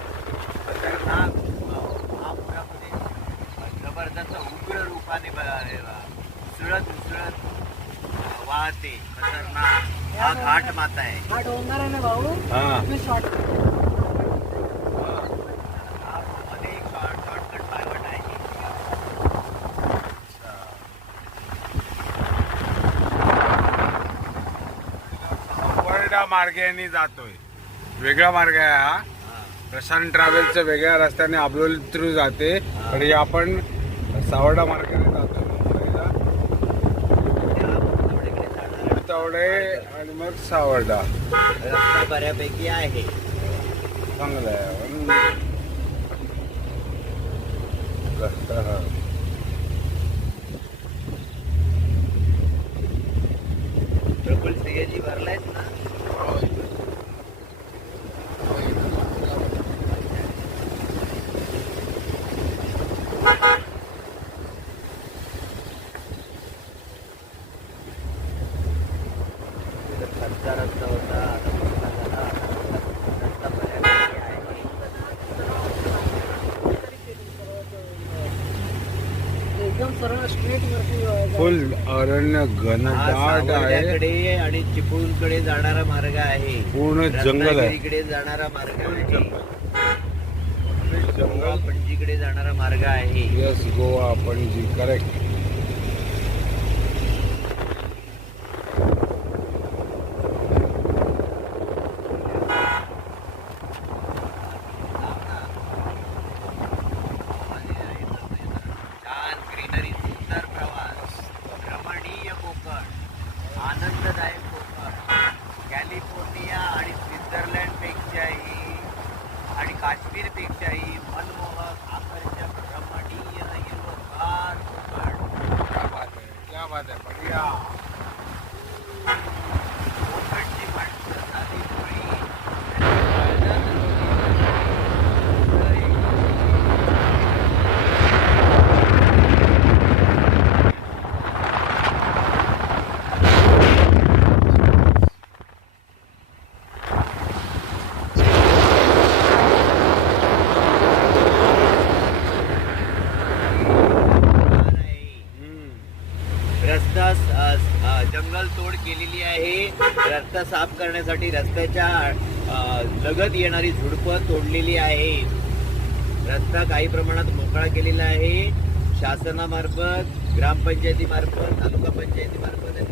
खतरनाक महापुरामध्ये जबरदस्त उग्र रूपाने ब- उसळत उसळत वाहते खतरनाक हा. घाट माता आहे हा. डोंगर आहे ना भाऊ वर्डा मार्गाने जातोय. वेगळा मार्ग आहे हा. प्रशांत ट्रॅव्हलचं वेगळ्या रस्त्याने अबलोली थ्रू जाते. आणि आपण सावर्डा मार्गाने जातो. मुंबईला आणि मग सावर्डा रस्ता बऱ्यापैकी आहे. चांगलं आहे पण- हा. भरलायच ना? रस्ता होता आता मोठा झाला? रस्ता बऱ्यापैकी आहे. एकदम सरळ स्ट्रेट वरती जायचं. फुल अरण्य घनदाट आहे. सावर्ड्याकडे आणि चिपळूणकडे जाणारा मार्ग आहे. पूर्ण जंगल आहे. रत्नागिरीकडे जाणारा मार्ग आहे. जंगल पणजीकडे जाणारा मार्ग आहे. यस गोवा पणजी करेक्ट आनंददायक कोकण. कॅलिफोर्निया आणि स्वित्झर्लंड पेक्षाही आणि काश्मीरपेक्षाही मनमोहक आकर्षक रमणीय हिरवगार कोकण. क्या बात आहे बढ़िया. रस्ता जंगल तोड केलेली आहे. रस्ता साफ करण्यासाठी रस्त्याच्या लगत येणारी झुडपं तोडलेली आहे. रस्ता काही प्रमाणात मोकळा केलेला आहे. शासनामार्फत ग्रामपंचायतीमार्फत तालुका पंचायतीमार्फत.